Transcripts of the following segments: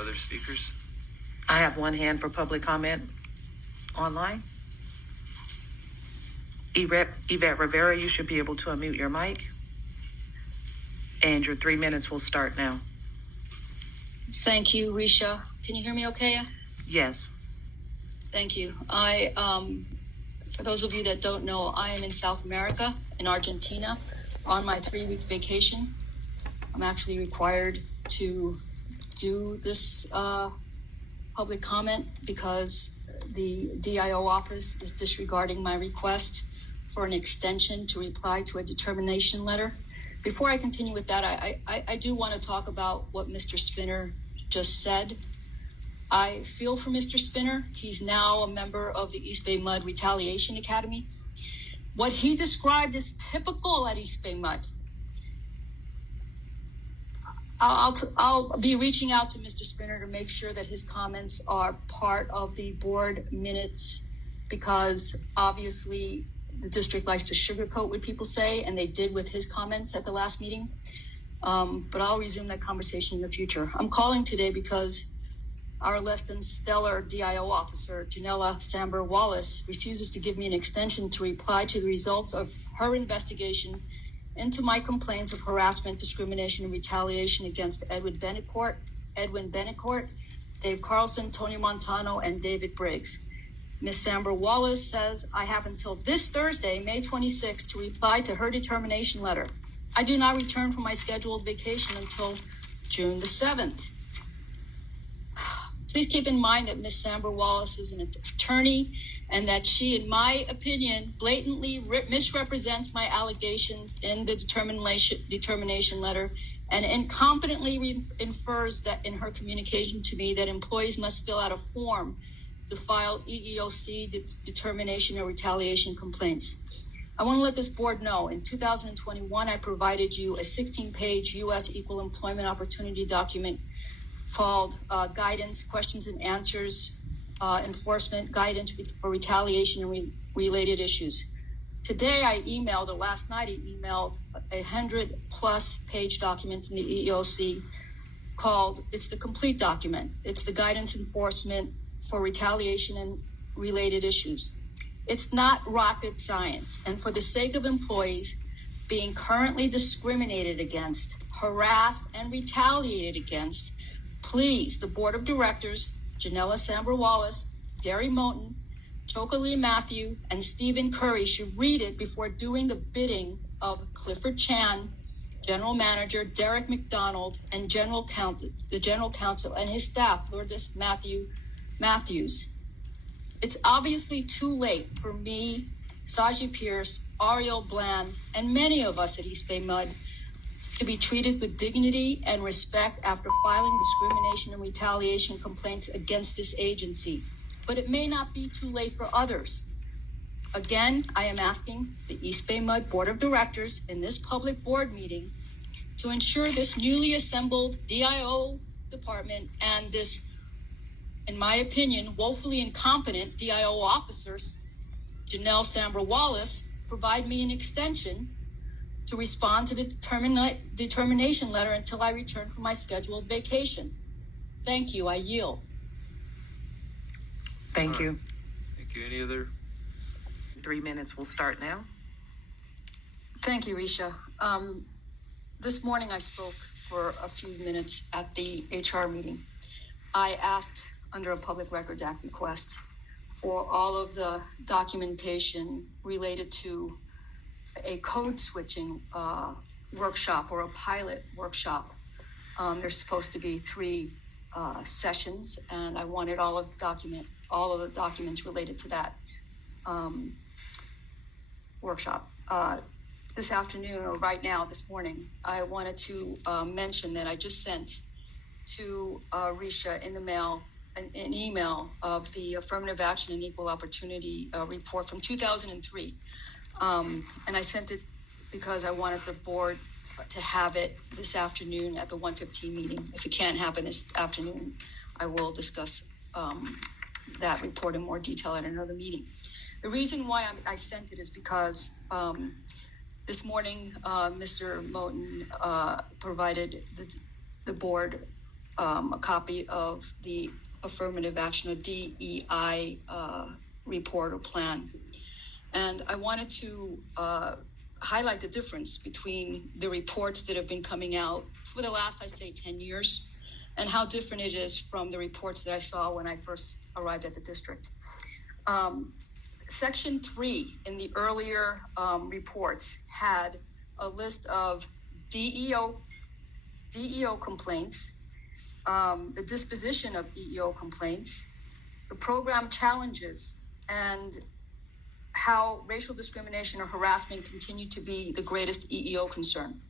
other speakers? I have one hand for public comment online. Ivette Rivera, you should be able to unmute your mic. And your 3 minutes will start now. Thank you, Risha. Can you hear me okay? Yes. Thank you. For those of you that don't know, I am in South America, in Argentina, on my 3-week vacation. I'm actually required to do this public comment because the DIO office is disregarding my request for an extension to reply to a determination letter. Before I continue with that, I do want to talk about what Mr. Spinner just said. I feel for Mr. Spinner. He's now a member of the East Bay MUD Retaliation Academy. What he described is typical at East Bay MUD. I'll be reaching out to Mr. Spinner to make sure that his comments are part of the board minutes, because obviously the district likes to sugarcoat what people say, and they did with his comments at the last meeting. But I'll resume that conversation in the future. I'm calling today because our less than stellar DIO officer, Jenella Sambour-Wallace, refuses to give me an extension to reply to the results of her investigation into my complaints of harassment, discrimination, and retaliation against Edwin Benecourt, Dave Carlson, Tony Montano, and David Briggs. Ms. Sambour-Wallace says I have until this Thursday, May 26th, to reply to her determination letter. I do not return from my scheduled vacation until June the 7th. Please keep in mind that Ms. Sambour-Wallace is an attorney and that she, in my opinion, blatantly misrepresents my allegations in the determination letter and incompetently infers that in her communication to me that employees must fill out a form to file EEOC determination or retaliation complaints. I want to let this board know, in 2021, I provided you a 16-page U.S. Equal Employment Opportunity document called Guidance, Questions and Answers, Enforcement Guidance for Retaliation and Related Issues. Today I emailed, or last night I emailed, a 100+ page document from the EEOC called, it's the complete document. It's the Guidance Enforcement for Retaliation and Related Issues. It's not rocket science. And for the sake of employees being currently discriminated against, harassed, and retaliated against, please, the Board of Directors, Jenella Sambour-Wallace, Derry Moten, Choka Matthew, and Stephen Curry should read it before doing the bidding of Clifford Chan, General Manager Derek McDonald, and the General Counsel and his staff, Lourdes Matthews. It's obviously too late for me, Saji Pierce, Ariel Bland, and many of us at East Bay MUD to be treated with dignity and respect after filing discrimination and retaliation complaints against this agency. But it may not be too late for others. Again, I am asking the East Bay MUD Board of Directors in this public board meeting to ensure this newly assembled DIO department and this, in my opinion, woefully incompetent DIO officers, Jenella Sambour-Wallace, provide me an extension to respond to the determination letter until I return from my scheduled vacation. Thank you. I yield. Thank you. Thank you. Any other? 3 minutes will start now. Thank you, Risha. This morning I spoke for a few minutes at the HR meeting. I asked, under a Public Records Act request, for all of the documentation related to a code switching workshop or a pilot workshop. There's supposed to be 3 sessions, and I wanted all of the documents related to that workshop. This afternoon, or right now, this morning, I wanted to mention that I just sent to Risha in the mail an email of the Affirmative Action and Equal Opportunity report from 2003. And I sent it because I wanted the board to have it this afternoon at the 1:15 meeting. If it can't happen this afternoon, I will discuss that report in more detail at another meeting. The reason why I sent it is because this morning, Mr. Moten provided the board a copy of the affirmative action, or DEI report or plan. And I wanted to highlight the difference between the reports that have been coming out for the last, I'd say, 10 years, and how different it is from the reports that I saw when I first arrived at the district. Section 3 in the earlier reports had a list of DEO complaints, the disposition of EEO complaints, the program challenges, and how racial discrimination or harassment continue to be the greatest EEO concern.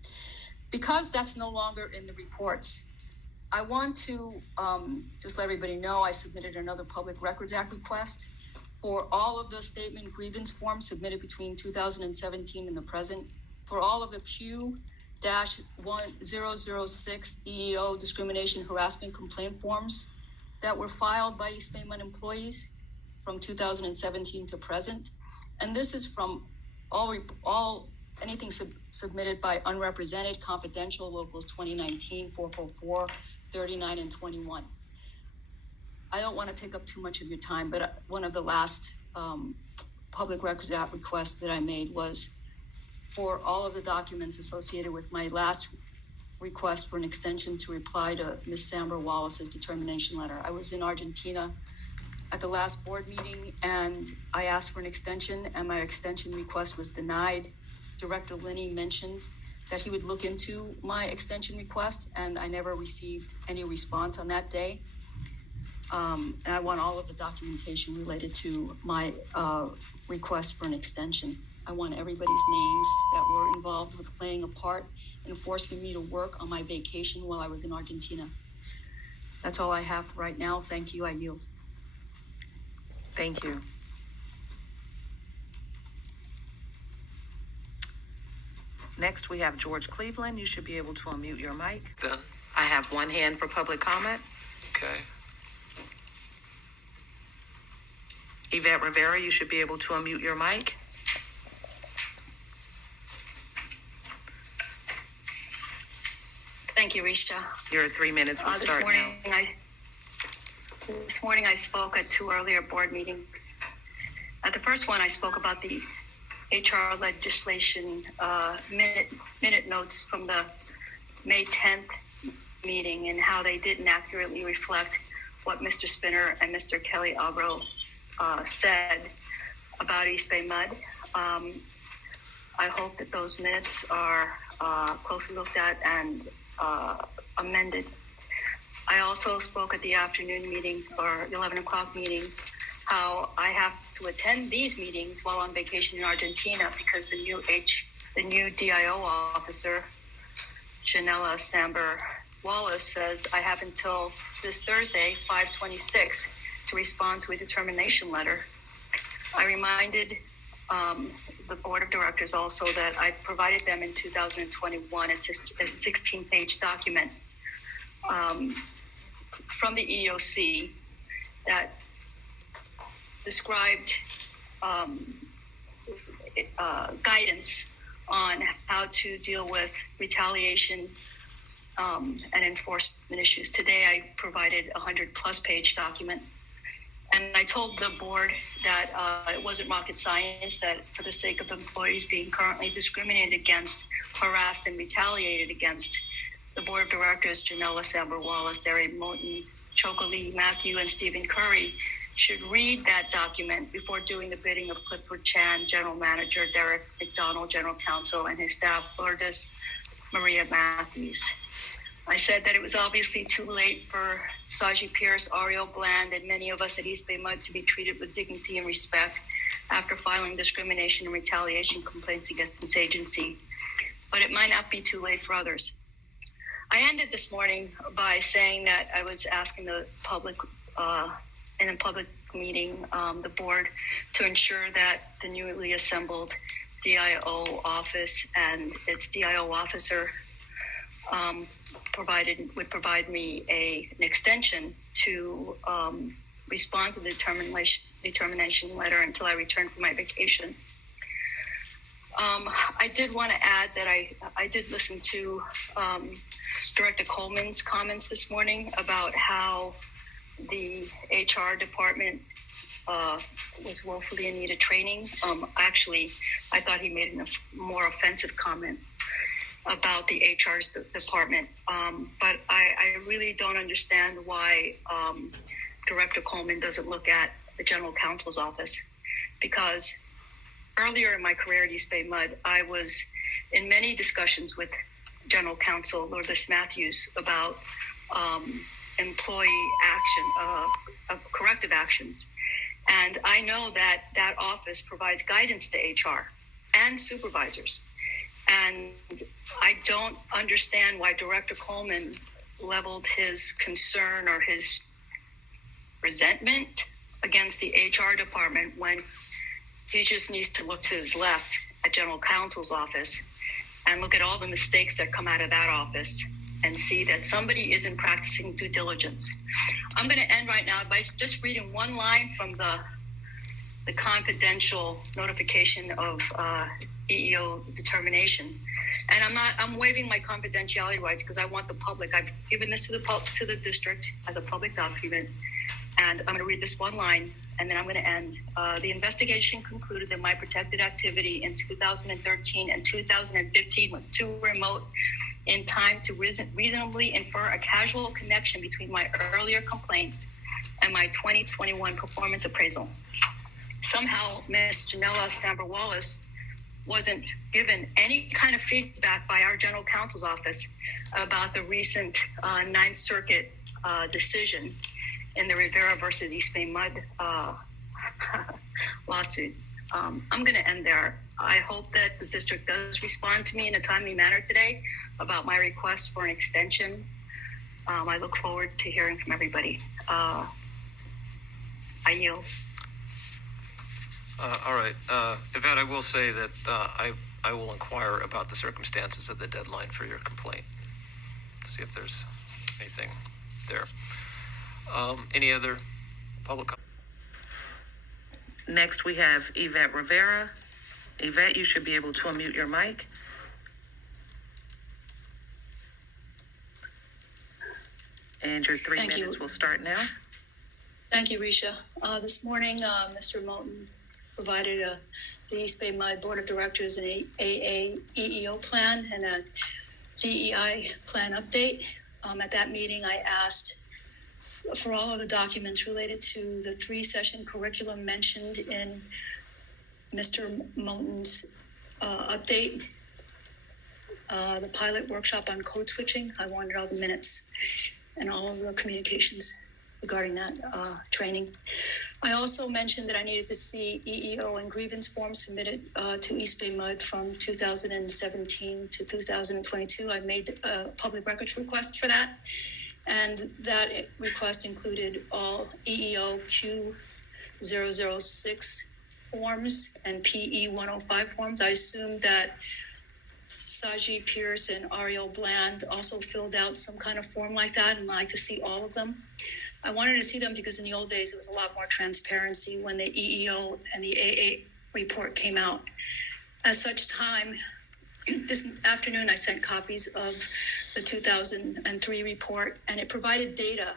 Because that's no longer in the reports, I want to just let everybody know I submitted another Public Records Act request for all of the statement grievance forms submitted between 2017 and the present, for all of the Q-1006 EEO discrimination harassment complaint forms that were filed by East Bay MUD employees from 2017 to present. And this is from anything submitted by unrepresented, confidential, locals 2019, 444, 39, and 21. I don't want to take up too much of your time, but one of the last Public Records Act requests that I made was for all of the documents associated with my last request for an extension to reply to Ms. Sambour-Wallace's determination letter. I was in Argentina at the last board meeting, and I asked for an extension, and my extension request was denied. Director Linney mentioned that he would look into my extension request, and I never received any response on that day. And I want all of the documentation related to my request for an extension. I want everybody's names that were involved with playing a part in forcing me to work on my vacation while I was in Argentina. That's all I have right now. Thank you. I yield. Thank you. Next, we have George Cleveland. You should be able to unmute your mic. Then, I have one hand for public comment. okay. Ivette Rivera, you should be able to unmute your mic. Thank you, Risha. Your 3 minutes will start now. This morning I spoke at two earlier board meetings. At the first one, I spoke about the HR legislation minute notes from the May 10th meeting and how they didn't accurately reflect what Mr. Spinner and Mr. Kelly Albro said about East Bay MUD. I hope that those minutes are closely looked at and amended. I also spoke at the afternoon meeting, or 11 o'clock meeting, how I have to attend these meetings while on vacation in Argentina because the new DIO officer, Jenella Sambour-Wallace, says I have until this Thursday, 5/26, to respond to a determination letter. I reminded the board of directors also that I provided them in 2021 a 16-page document from the EEOC that described guidance on how to deal with retaliation and enforcement issues. Today, I provided a 100-plus page document. And I told the board that it wasn't rocket science, that for the sake of employees being currently discriminated against, harassed, and retaliated against, the board of directors, Jenella Sambour-Wallace, Derry Moten, Chocolate Matthew, and Stephen Curry, should read that document before doing the bidding of Clifford Chan, General Manager, Derek McDonald, General Counsel, and his staff, Lourdes Maria Matthews. I said that it was obviously too late for Saji Pierce, Ariel Bland, and many of us at East Bay MUD to be treated with dignity and respect after filing discrimination and retaliation complaints against this agency. But it might not be too late for others. I ended this morning by saying that I was asking the public, in a public meeting, the board, to ensure that the newly assembled DIO office and its DIO officer would provide me an extension to respond to the determination letter until I return from my vacation. I did want to add that I did listen to Director Coleman's comments this morning about how the HR department was woefully in need of training. Actually, I thought he made a more offensive comment about the HR's department. But I really don't understand why Director Coleman doesn't look at the General Counsel's office, because earlier in my career at East Bay MUD, I was in many discussions with General Counsel Lourdes Matthews about employee action, corrective actions. And I know that that office provides guidance to HR and supervisors. And I don't understand why Director Coleman leveled his concern or his resentment against the HR department when he just needs to look to his left at General Counsel's office and look at all the mistakes that come out of that office and see that somebody isn't practicing due diligence. I'm going to end right now by just reading one line from the confidential notification of EEO determination. And I'm waiving my confidentiality rights because I want the public. I've given this to the district as a public document. And I'm going to read this one line, and then I'm going to end. The investigation concluded that my protected activity in 2013 and 2015 was too remote in time to reasonably infer a causal connection between my earlier complaints and my 2021 performance appraisal. Somehow, Ms. Jenella Sambour-Wallace wasn't given any kind of feedback by our General Counsel's office about the recent Ninth Circuit decision in the Rivera versus East Bay MUD lawsuit. I'm going to end there. I hope that the district does respond to me in a timely manner today about my request for an extension. I look forward to hearing from everybody. I yield. All right. Yvette, I will say that I will inquire about the circumstances of the deadline for your complaint, see if there's anything there. Any other public comment? Next, we have Ivette Rivera. Yvette, you should be able to unmute your mic. And your 3 minutes will start now. Thank you, Risha. This morning, Mr. Moulton provided the East Bay MUD Board of Directors an EEO plan and a DEI plan update. At that meeting, I asked for all of the documents related to the 3-session curriculum mentioned in Mr. Moulton's update, the pilot workshop on code switching. I wanted all the minutes and all of the communications regarding that training. I also mentioned that I needed to see EEO and grievance forms submitted to East Bay MUD from 2017 to 2022. I made a public records request for that. And that request included all EEO Q006 forms and PE 105 forms. I assume that Saji Pierce and Ariel Bland also filled out some kind of form like that, and I'd like to see all of them. I wanted to see them because in the old days, it was a lot more transparency when the EEO and the AA report came out. At such time, this afternoon, I sent copies of the 2003 report, and it provided data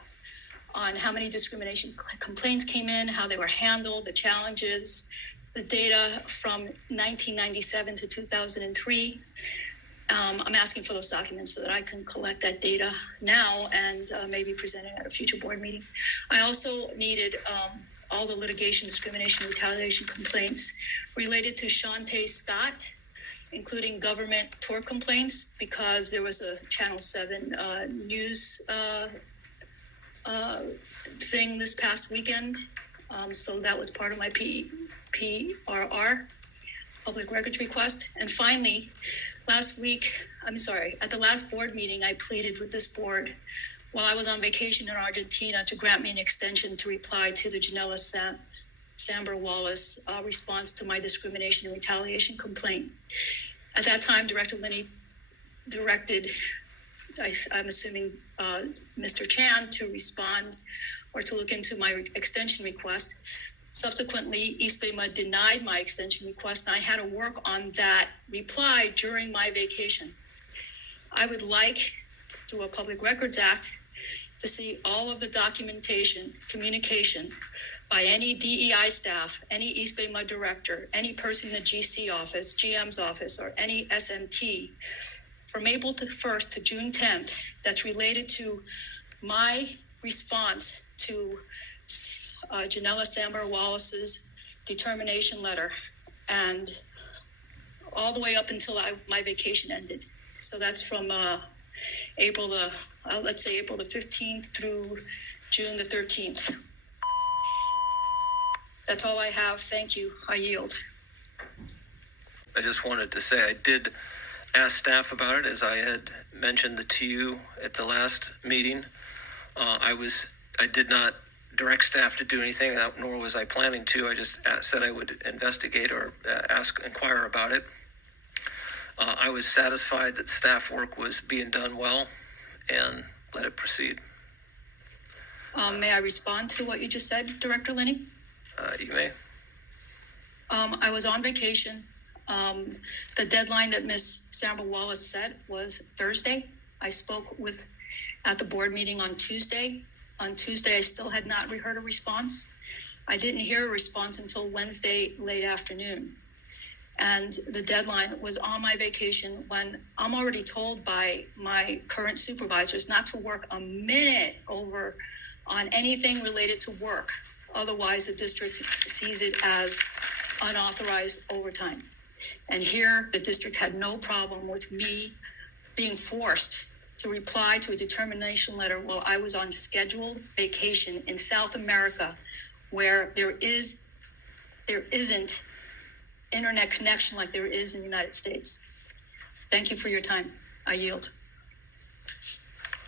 on how many discrimination complaints came in, how they were handled, the challenges, the data from 1997 to 2003. I'm asking for those documents so that I can collect that data now and maybe present it at a future board meeting. I also needed all the litigation, discrimination, retaliation complaints related to Shantae Scott, including government tort complaints, because there was a Channel 7 news thing this past weekend. So that was part of my PRR, public records request. And finally, at the last board meeting, I pleaded with this board while I was on vacation in Argentina to grant me an extension to reply to the Jenella Sambour-Wallace response to my discrimination and retaliation complaint. At that time, Director Linney directed, I'm assuming, Mr. Chan to respond or to look into my extension request. Subsequently, East Bay MUD denied my extension request, and I had to work on that reply during my vacation. I would like, through a Public Records Act, to see all of the documentation, communication by any DEI staff, any East Bay MUD director, any person in the GC office, GM's office, or any SMT from April 1st to June 10th that's related to my response to Jenella Sambour-Wallace's determination letter, and all the way up until my vacation ended. So that's from April the 15th through June the 13th. That's all I have. Thank you. I yield. I just wanted to say I did ask staff about it, as I had mentioned to you at the last meeting. I did not direct staff to do anything, nor was I planning to. I just said I would investigate or inquire about it. I was satisfied that staff work was being done well, and let it proceed. May I respond to what you just said, Director Linney? You may. I was on vacation. The deadline that Ms. Sambour-Wallace set was Thursday. I spoke at the board meeting on Tuesday. On Tuesday, I still had not heard a response. I didn't hear a response until Wednesday late afternoon. And the deadline was on my vacation, when I'm already told by my current supervisors not to work a minute over on anything related to work. Otherwise, the district sees it as unauthorized overtime. And here, the district had no problem with me being forced to reply to a determination letter while I was on scheduled vacation in South America, where there isn't internet connection like there is in the United States. Thank you for your time. I yield.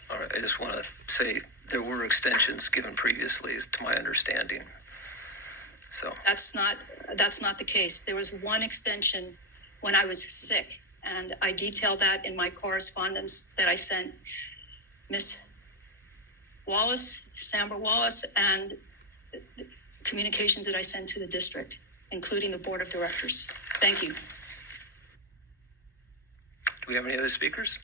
All right, I just want to say there were extensions given previously, to my understanding. So that's not the case. There was one extension when I was sick, and I detailed that in my correspondence that I sent Ms. Wallace, Sambour-Wallace, and communications that I sent to the district, including the board of directors. Thank you. do we have any other speakers?